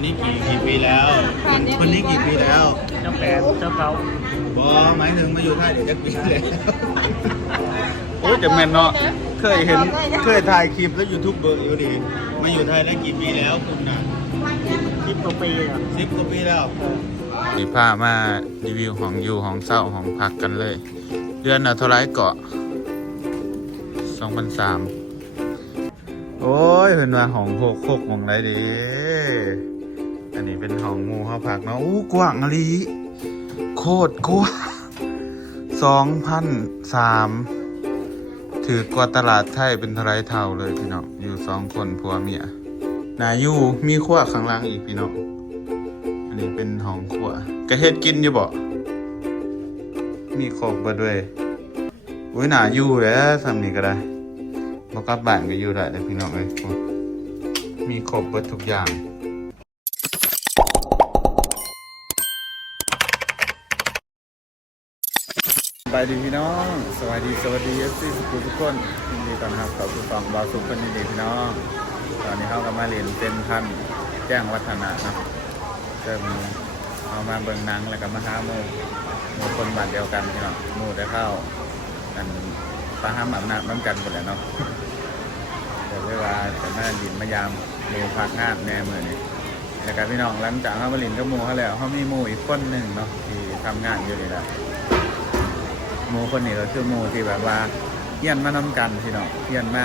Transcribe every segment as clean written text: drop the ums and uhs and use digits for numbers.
นนี้กี่ปีแล้วคนนี้กี่ปีแล้วเจ้าแปดเจ้าเก้าบอหมายถึงมาอยู่ไทยเดี๋ยวจะปีแล้วโอ้จะแม่นเนาะเคยถ่ายคลิปแล้วยูทูบเบอร์อยู่ดิมาอยู่ไทยได้กี่ปีแล้วคุณน่ะ10 กว่าปีอ่ะ10 กว่าปีแล้วมีผ้ามารีวิวของอยู่ของเศร้าของพักกันเลยเดือนเท่าไรเกาะ2003โอ้ยเป็นว่าของโคกมองไรดีอันนี้เป็นของหมูข้าวผักเนาะอู้กว้างอะไรโคตรกว้าง2,003ถือกว่าตลาดไทยเป็นเท่าไรเท่าเลยพี่น้องอยู่2 คนผัวเมียนาอยู่มีขั้วข้างล่างอีกพี่น้องอันนี้เป็นห้องขั้วกระเฮ็ดกินอยู่บ่มีครบบ่ด้วยอุ้ยหนาอยู่แล้วทำนี่ก็ได้บอกกลับบ้านก็อยู่ได้เลยพี่น้องเลยมีครบเบิดทุกอย่างสบายดีพี่น้องสวัสดีFCทุกคนยินดีต้อนรับเข้าสู่ช่องบาวสุขคนดีพี่น้องตอนนี้เขาก็มาเรียนเป็นท่านแจ้งวัฒนะนะเริ่มเอามาเบิ่งหนังแล้วก็มาหาหมู่คนบ้านเดียวกันพี่น้องหมู่ได้เข้ากันปะห้ามอาบน้ำน้ำกันหมดแล้วเนาะแต่เวลาจะมาดินมายามหมู่พักงานแน่มือนี่แล้วก็พี่น้องหลังจากเขามาเรียนกับหมู่เขาแล้วเขามีหมู่อีกคนหนึ่งเนาะที่ทำงานอยู่นี่แหละหมู่คนนี้ก็คือหมู่ที่แบบว่าเฮียนมาน้ำกันพี่น้องเฮียนมา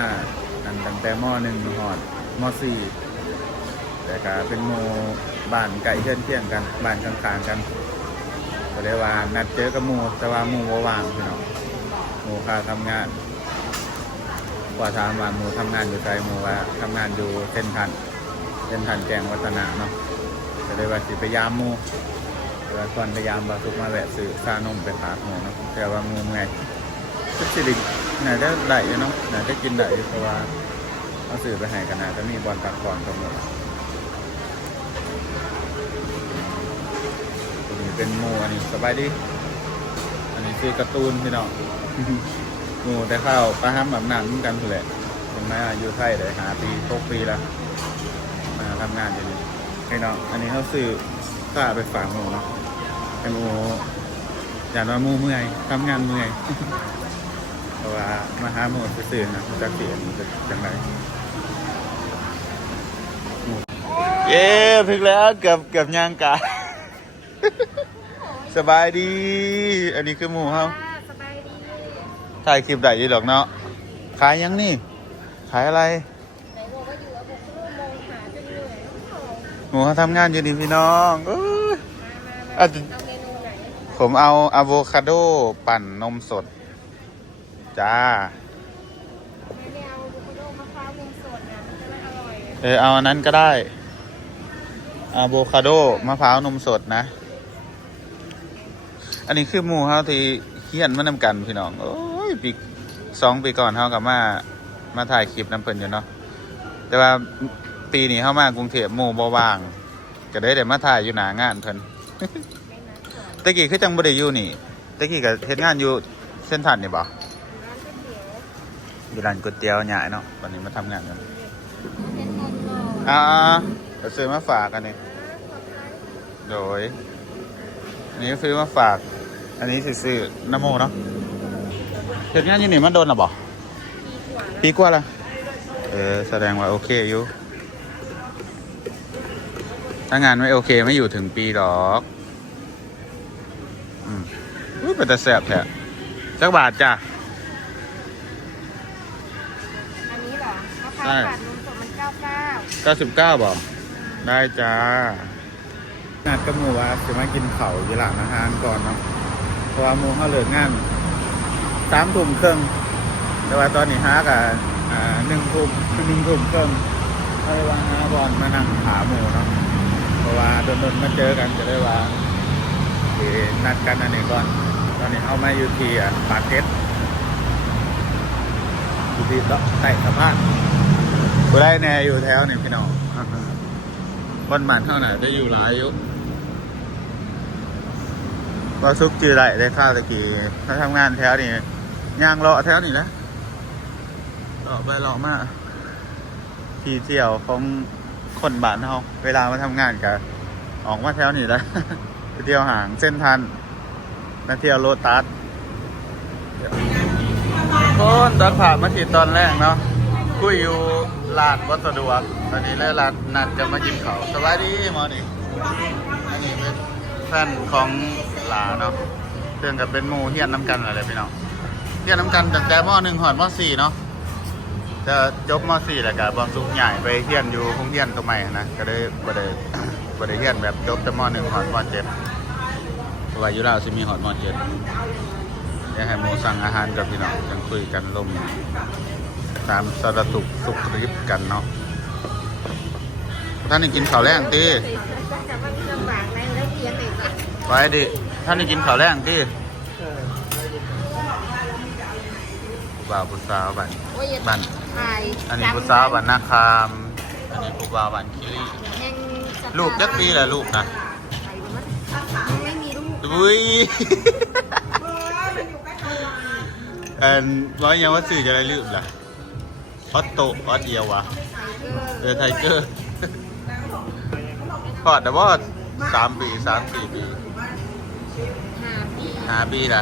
ตั้งแต่ม.1 หอดม.4แต่ก็เป็นหมู่บ้านไก่เที่ยงกันบ้านข้างๆกันก็เลยว่านัดเจอกับหมู่แต่ว่าหมู่บ่ว่างพี่น้องหมู่ค่าทำงานกว่าถามว่าหมู่ทำงานอยู่ไกลหมู่ว่าทำงานอยู่เส้นทันแจ้งวัฒนะเนาะก็เลยว่าสิไปยามหมู่แล้วก่อนพยายามมาทุกมาแวะซื้อซานมไปฝากหมู่เนาะแต่ว่าหมู่เมื่อยก็สิริน่าจะได้เนาะน่าจะกินได้เพราะว่าเอาซื้อไปให้กันนะจะมีบอลพักผ่อนทั้งหมดเป็นหมูอันนี้สบายดีอันนี้คือการ์ตูนพี่น้องหมูได้เข้าปลาห้ามแบบนั้นกันเลยเป็นมาอยู่ไทยได้6 ปีแล้วมาทำงานอยู่นี่พี่น้องอันนี้เขาซื้อข้าไปฝากหมูเนาะเป็นหมูอย่างว่าหมูเมื่อยทำงานเมื่อยเพราะว่ามาหาหมูไปซื้อนะจะเปลี่ยนจังไรเย้ถึงแล้วเกือบย่างกาสบายดีอันนี้คือหมูครับสบายดีถ่ายคลิปได้ยี่ดอกเนาะขายยังนี่ขายอะไรไหนบอกว่าอยู่บุกลูกมองหาจนเหนื่อยหมูเขาทำงานอยู่นี่พี่น้องเอาเมนูไหนผมเอาอะโวคาโดปั่นนมสดจ้าไม่เอาอะโวคาโดมะพร้าวนมสดนะมันจะไม่อร่อยเอาอันนั้นก็ได้อะโวคาโดมะพร้าวนมสดนะอันนี้คือหมู่เขาที่เฮียนมานำกันพี่น้องโอ้ย2 ปีก่อนเขากับมาถ่ายคลิปน้ำเพิ่นอยู่เนาะแต่ว่าปีนี้เขามากรุงเทพหมู่บ่ว่างก็ได้มาถ่ายอยู่หนางานเพิ่นตะกี้คือจังบ่ได้อยู่นี่ตะกี้ก็เฮ็ดงานอยู่เส้นทันนี่บ่อยู่ร้านก๋วยเตี๋ยวใหญ่เนาะตอนนี้มาทำงานกันจะซื้อมาฝากกันนี่โดยอันนี้ซื้อมาฝากอันนี้ซื้อน้ำโมเนาะเฮ็ดงานอยู่นี่มันโดนหรอบ่ปีกว่าละแสดงว่าโอเคอยู่ถ้างานไม่โอเคไม่อยู่ถึงปีหรอกเป็นแต่แสบแท้จักบาทจ้ะอันนี้เหรอมะพร้าวปั่นนมสดมัน99บ่ได้จ้านัดกับหมู่ว่าจะมากินข้าวอยู่ร้านอาหารก่อนเนาะเพราะว่าหมู่เขาเลิกงาน3:30แต่ว่าตอนนี้1 ทุ่มครึ่งเขาเลยว่าหาบอลมานั่งหาหมู่เนาะเพราะว่าโดนมาเจอกันจะได้ว่านัดกันอันนี้ก่อนตอนนี้เขามาอยู่ที่ปากเกร็ดอยู่ที่ใต้สะพานกูได้แน่อยู่แถวนี่พี่น้องบนบ้านเท่าไหร่ได้อยู่หลายยุก็ทุกจีไรได้ข้าวตะกี้ถ้าทำงานแถวนี่ย่างเลาะแถวนี่แหละเลาะไปเลาะมาที่เที่ยวของ คนบ้านเฮาเวลามาทำงานกันออกมาแถวนี้แล้ว ไปเที่ยวหางเส้นทันมาเที่ยวโลตัสคนตอนผ่านมาทีตอนแรกเนาะคุยอยู่ลานวัสะดวกตอนนี้เลยลานนัดจะมากินข้าวสบายดีหมอนี่อันนี้เป็นแฟนของหลาเนาะเพื่อนกับเป็นหมู่เฮียนน้ำกันอะไรพี่น้องเฮียนน้ำกันตั้งแต่ม.1 หอดม.4 เนาะจะจบม.4 แล้วก็บางสุกใหญ่ไปเฮียนอยู่โรงเรียนตัวใหม่นะก็ได้บ่ได้เฮียนแบบจบแต่ม.1 หอดม.7เพราะว่าอยู่แล้วสิมีหอดม.7อยากให้หมูสั่งอาหารกับพี่น้องยังคุยกันลมตามสารตุกสุกริบกันเนาะท่านนี่กินข้าวแรงตีไว้ดิท่านนี่กินข้าวแรงตีบ่าวพุทราบันอันนี้พุทราบันนาคามอันนี้ผู้บ่าวบันคิริลูกจักปีแหละลูกนะไม่มีลูก อุ้ยร้อยยังว่าสื่อจะได้ลืมล่ะออตโตออสเอียววะไทเกอร์พอดแต่ว่า3 ปี 3-4 ปี5 ปีละ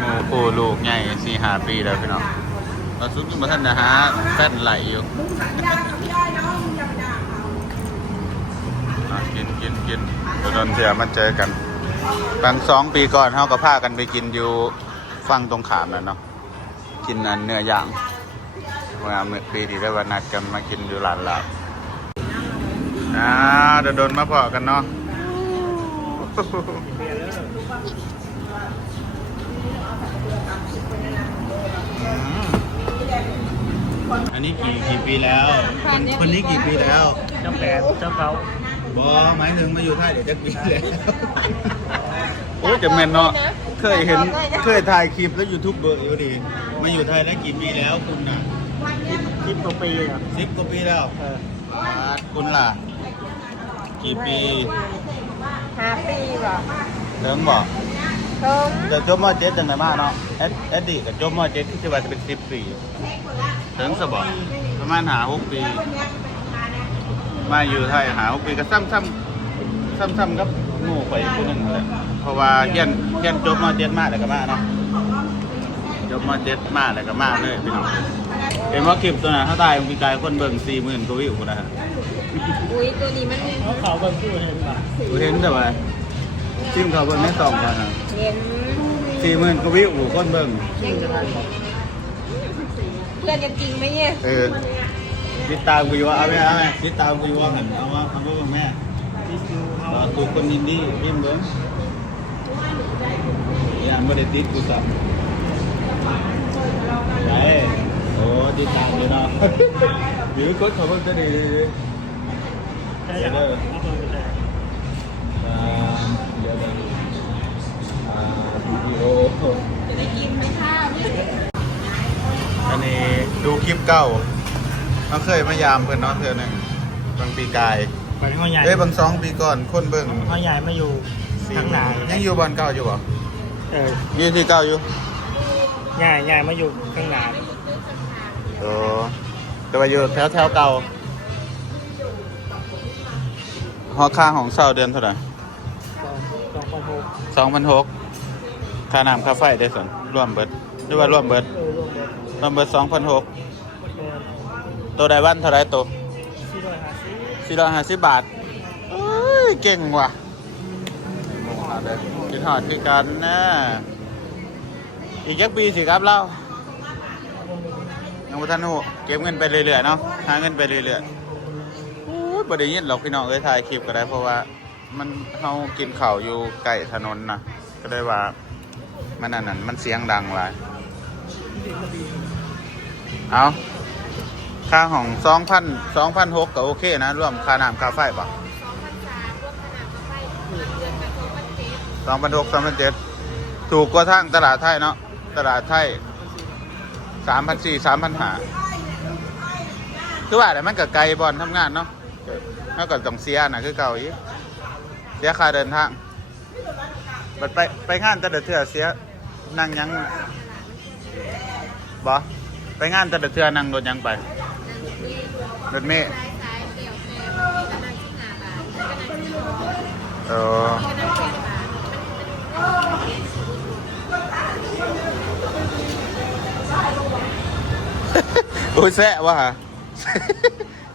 งูปูลูกใหญ่4-5 ปีแล้วพี่น้องมาซุกอยู่มาท่านนะฮะแฟนไหลอยู่กินโดนเสียมาเจอกันตั้ง2 ปีก่อนเขาก็พากันไปกินอยู่ฟังตรงขามนั่นเนาะกินนั่นเนื้อย่างเมื่อปีที่ได้วันนัดกันมากินอยู่ร้านลาบเดี๋ยวโดนมาพอกันเนาะอันนี้กี่ปีแล้วคนนี้กี่ปีแล้ว เจ้าแปดเจ้าเก้า บอหมายถึงมาอยู่ไทยเดี๋ยวจะปีแล้วโอ้จะแมนเนาะเคยถ่ายคลิปแล้วยูทูบเบอร์อยู่ดีมาอยู่ไทยแล้วกี่ปีแล้วคุณน่ะ10 กว่าปีอ่ะ10 กว่าปีแล้วคุณล่ะกี่ปี5 ปีบ่เริ่มบอก เริ่มจะจบม.7จังไหนมาเนาะเอ็ดดี้กับจบม.7ที่จะว่าจะเป็น10 ปีถึงสบประมาณ6 ปีมาอยู่ไทย6 ปีก็ซ้ำกับหมู่ไปคนหนึ่งเลยเพราะว่าเฮียนจบม.7มาแล้วก็มาเนาะจบม.7มาแล้วก็มาเลยพี่น้องเห็นว่าคลิปตัวนั้นถ้าตายมีกายคนเบิ่ง 40,000 กว่าวิวคนนะฮะอุ้ยตัวนี้มันเขาเบิ่งผู้เห็นป่ะเห็นแต่ว่าจิ้มเขาเบิ่งไม่2 กันนะเห็น 40,000 กว่าวิวคนเบิ่งเพื่อนกันจริงไหมเนี่ยติดตามกูอยู่ว่าเอาไหมติดตามกูอยู่ว่าหันเอาว่าเบิ่งแม่ตัวคนอินดี้พิมพ์เบิ่งยังไม่ได้ติดกูสับไอ้โอ้ติดตามเลยเนาะหรือกดเขาเพิ่มจะดีใช่เด้อเดี๋ยววิดีโอจะได้กินไหมข้าวอันนี้ดูคลิปเก่าเราเคยมายามเพื่อนน้องเธอหนึ่งบางปีกายบาง2 ปีก่อนคนเบิ่งพ่อใหญ่มาอยู่ทางไหนยังอยู่บ้านเก่าอยู่บ่ยี่ที่เก่าอยู่ใหญ่มาอยู่ทางไหนแต่ว่าอยู่แถวเก่าหอค่าของเช่าเดือนเท่าไหร่2,600ค่าน้ำค่าไฟได้ส่วนร่วมเบิดหรือว่าร่วมเบิด2,600ตัวใดวันเท่าไรตัว450 บาทเก่งว่ะกินหอดคือกันนะอีกแค่ปีสิครับเรายังบ่ทันหูเก็บเงินไปเรื่อยๆเนาะหาเงินไปเรื่อยๆบ่ได้ยินหรอกพี่น้องถ่ายคลิปก็ได้เพราะว่ามันเฮากินข้าวอยู่ใกล้ถนนนะก็ได้ว่ามันนั่นมันเสียงดังหลายเอาค่าของ2,600ก็โอเคนะรวมค่าน้ำค่าไฟป่ะ2,700ถูกกว่าทางตลาดไทยเนาะตลาดไทย 3,400 3,500คือว่าแต่มันก็ไกลบอลทำงานเนาะแล้วก็ต้องเสียนะคือเก่าอีกเสียค่าเดินทางไปงานแต่เดือดเถื่อเสียนั่งยังบ่ไปงานแต่เดือดเถื่อนั่งรถยังไปรถเมล์ เออ ก็น้ำแข็งมา โอ้ยแซ่ว่ะ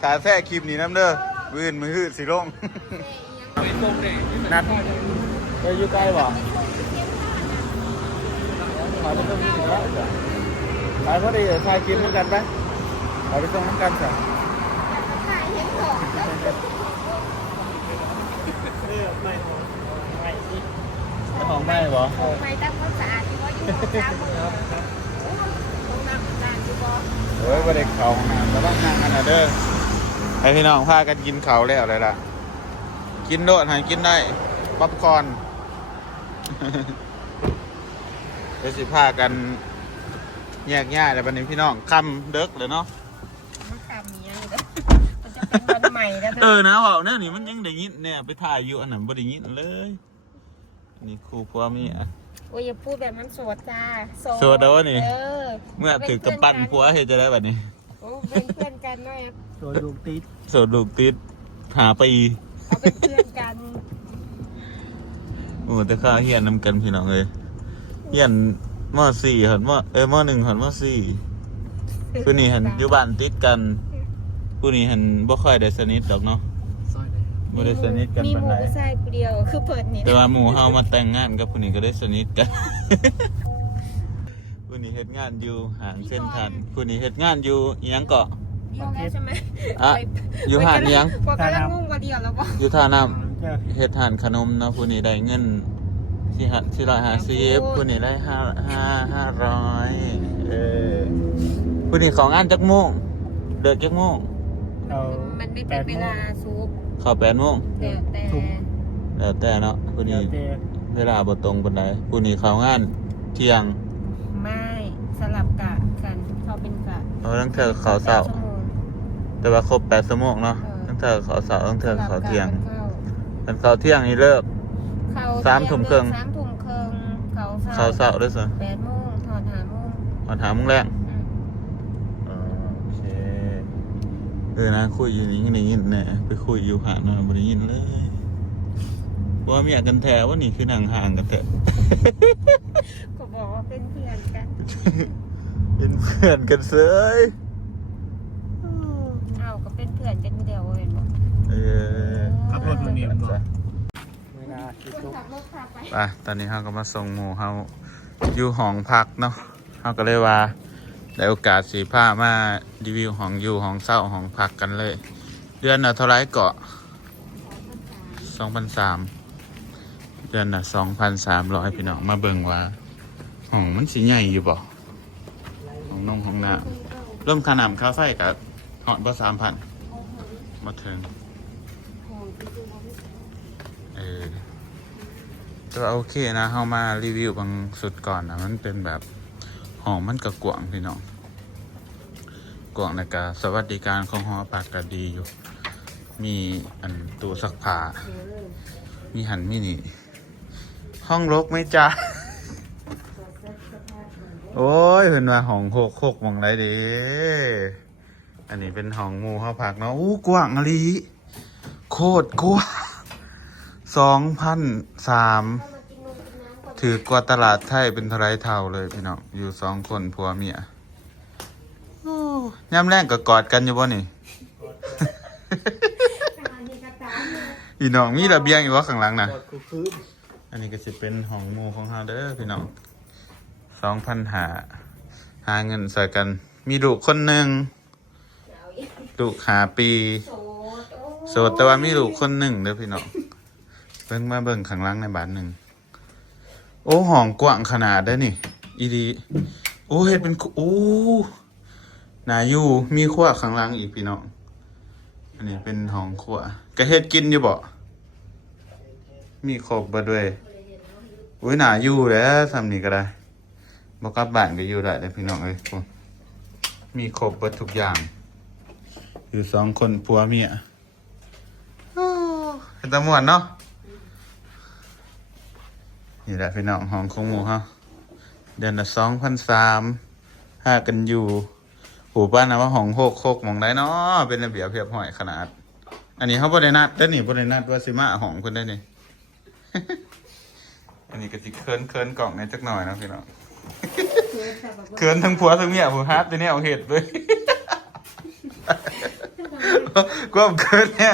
ขาแซ่คลิปนี้น้ำเด้อมือหื้อสิลง นัดไปอยู่ใกล้บ่มาตรงนี้แล้วจ้ะไปพอดีถ่ายคลิปเหมือนกันไปเอาไปส่งน้ำกันจ้ะ ถ่ายเห็นของ ไม่ไม่ที่ ของไม่บ่ ไม่ตั้งความสะอาดที่ว่าอยู่ตามมือต้องนั่งนานที่บ่ เฮ้ยประเด็กเขาห้องน้ำแล้วบ้างนั่งกันนะเด้อไอพี่น้องพากันกินเขาวแล้วเลยล่ะกินโดดหายกินได้ป๊อปคอร์น เดี๋ยวสิพากันแยกย้ายแล้วบัดนี้พี่น้องค่ำเด็กเลยเนาะ มันทำนี้เลยมันจะเป็นวันใหม่แล้ว นะเปล่าเนี่ยนี่มันยังได้ยินเนี่ยไปถ่ายอยู่อันนั้นบ่ได้ยินเลยนี่ครูพัวเมีย โอ้ยอย่าพูดแบบนั้นโสดจ้า โสดแล้ววะนี่ อ เมื่อถือกำปั้นพัวเฮ็ดจะได้บัดนี้ โอ้เป็นเพื่อนกันหน่อย ตัวลูกติด โสดลูกติดหาปี เขาเป็นเพื่อนกัน โอ้แต่ข้าเฮียนนำกันพี่น้องเลยเฮียนม.4หันม.1หันม.4 ผู้นี้หันอยู่บ้านติดกันผู้นี้หันบ่ค่อยได้สนิทดอกเนาะ ซอยไหน บ่ได้สนิทกัน มี ปาน ห ใด มู่ผู้ชายคนเดียวคือเปิดนี่ แต่ว่าหมู่เฮามาแต่งงานกับผู้นี้ก็ได้สนิทกัน ผู้นี้เฮ็ดงานอยู่หางเส้นทันผู้นี้เฮ็ดงานอยู่อิหยังเกาะ เดียวแล้วใช่ไหม อ่ะอยู่หาดอิหยัง พอกำลังงงว่าเดียวแล้วก็ อยู่ท่าน้ำ เจ้า เฮ็ดทานขนมเนาะผู้นี้ได้เงิน450ผู้นี้ได้500ผู้นี้ของงานจักโมงเลิกจักโมง เรา มันไม่เป็นเวลาซุป เข้า8โมง แต่ แล้วแต่เนาะผู้ เดี๋ นี้ ยวเตะ เวลาบ่ตรงปานใดผู้นี้เข้างานเที่ยง ไม่สลับกะกันเขาเป็นกะ เอาตั้งแต่เขาเช้า ชั่วโมง แต่ว่าครบ8ชั่วโมงเนาะ เออ ตั้งแต่เขาเช้าตั้งแต่เขาเที่ยง เข้า อันเขาเที่ยงนี่เลิก เขา 3 ทุ่มครึ่ง 3 ทุ่มครึ่งเขา เขาเช้าด้วยซะ 8 โมงถอน5 โมง วันหาโมงแรง อืม โอเคนะคุยอยู่นี่ได้ยินแน่ไปคุยอยู่หาหน่อยบ่ได้ยินเลยว่ามีอยากกันแท้ว่านี่คือหนังห่างกันแท้ ก็บอกว่าเป็นเพื่อนกัน เป็นเพื่อนกันเสย เอาก็เป็นเพื่อนกันเดียวเองบอก ขับรถมาเนี่ยมันบอก ไม่น่าคิด คนขับรถพาไป ไปตอนนี้เราก็มาส่งหมู่เฮาอยู่ห้องพักเนาะเฮาก็เลยว่าได้โอกาสสีผ้ามารีวิวห้องอยู่ห้องเช่าห้องพักกันเลย เดือนละเท่าไรเกาะ2,300 เดือนละ2,300พี่น้องมาเบิ่งว่าห้องมันสิใหญ่อยู่บ่ห้องนงห้องน้ำร่วมค่าน้ำค่าไฟกับหอดบ่3,000มาถึงแต่ว่าโอเคนะเฮามารีวิวบางสุดก่อนนะมันเป็นแบบห้องมันก็กว้างพี่น้องกว้างแล้วก็สวัสดิการของหอพักก็ดีอยู่มีอันตู้ซักผ้ามีหันมีนี่ห้องรกไหมจ๊ะ โอ้ยเป็นว่าห้องโคกมองไรเด้อันนี้เป็นห้องหมู่หอพักเนาะอู้กว้างอะลีโคตรกว้าง2,300ถือกว่าตลาดไทยเป็นเท่าไรเท่าเลยพี่น้องอยู่2 คนผัวเมียโอ้ย่ำแรงก็กอดกันอยู่บ่นี่ พี่น้องมีระเบียงอยู่ว่าข้างหลังนะ กอดคือพื้น อันนี้ก็จะเป็นห้องหมู่ของเฮาเด้อพี่น้อง2,500หาเงินใส่กัน มีลูกคนหนึ่งลูก5 ปีโสดแต่ว่ามีลูกคนหนึ่งเด้อพี่น้องเบิ่งมาเบิ่งข้างหลังในบ้านหนึ่งโอ้ห้องกว้างขนาดได้อนี่อีดีโอ้เฮ็ดเป็นโอ้น่าอยู่มีครัวข้างหลังอีกพี่น้องอันนี้เป็นห้องครัวก็เฮ็ดกินอยู่บ่มีครบเบ่ด้วยอุ้ยน่าอยู่แหล้วซำนี้ก็ได้บ่กลับบ้านก็อยู่ได้เด้อพี่น้องเอ้ยพุ่นมีครบเบิดทุกอย่างอยู่2 คนผัวเมียเป็นตำรวจเนาะนี่แหละพี่น้องห้องของหมู่เฮาเดือนละ2,300หากันอยู่หูป้านะว่าห้องโคกมองได้เนาะเป็นระเบียบเรียบร้อยขนาด อันนี้เขาบ่ได้นัดแต่นี่บ่ได้นัดว่าสิมาห้องเพิ่นได้นี่ อันนี้ก็สิเคินกล่องในจักหน่อยนะพี่น้องเคินทั้งผัวทั้งเมียผมฮาร์ดตัวนี้เอาเห็ดเลยก็เคินแน่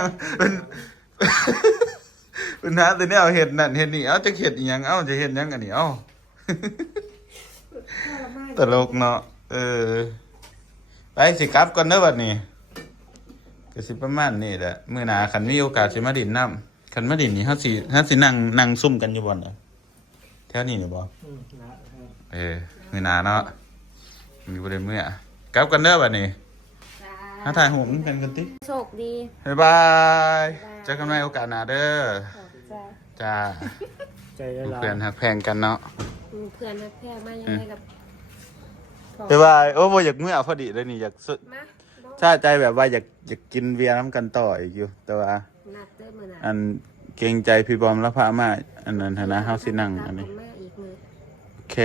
เป็นฮาร์ดตัวนี้เอาเห็ดนั่นเห็ดนี่เอาจะเห็ดอีหยังเอาจะเห็ดหยังอันนี้เอาตลกเนาะไปสิกลับก่อนเด้อบัดนี้ก็สิประมาณนี้แหละมื้อหน้าคันมีโอกาสสิมาดินน้ำคันมาดินนี่เฮาสินั่งซุ่มกันอยู่บ่น่ะแถวนี้นี่บ่มื้อหน้าเนาะมีบ่ได้มื้อกลับกันเด้อบัดนี้หาถ่ายรูปกันกันติ โชคดี บ๊ายบายเจอกันใหม่โอกาสหน้าเด้อจ้า ใจละลาย เพื่อนฮักแพงกันเนาะ เพื่อนนักแพทย์มายังไงกับ บ๊ายบายโอ้บ่อยากมื้อพอดีเลยนี่อยาก มา ถ้าใจแบบว่าอยากกินเบียร์น้ำกันต่ออีกอยู่แต่ว่า นัดเด้อมื้อน่ะ อันเกรงใจพี่บอมแล้วพามาอันนั้นฐานะเฮาสินั่งอันนี้ มาอีกมื้อ โอเค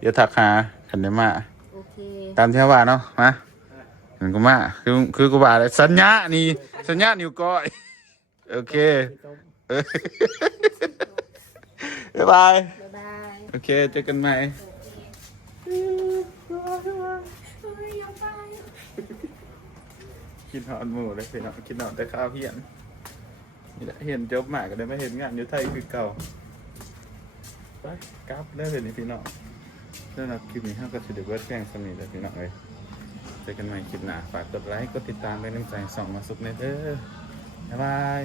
เดี๋ยวทักหาคันได้มา โอเค ตามที่ว่าเนาะมามันก็มาคือกูว่าเลยสัญญานิ้วก้อยโอเคบ๊ายบาย บ๊ายบาย โอเคเจอกันใหม่ อย่าไป คิดฮอดหมู่เลยพี่น้องคิดฮอดแต่ข้าวเฮียนนี่แหละเห็นจบมาก็ได้มาเห็นงานอยู่ไทยคือเก่าไปกลับได้เลยนี่พี่น้องสำหรับคลิปนี้ห้าก็สิเดเบิร์ดแกงสมีเลยพี่น้องเลยเจอกันใหม่คลิปหน้าฝากกดไลค์กดติดตามเป็นกำลังใจส่องมาสุกในเด้อบ๊ายบาย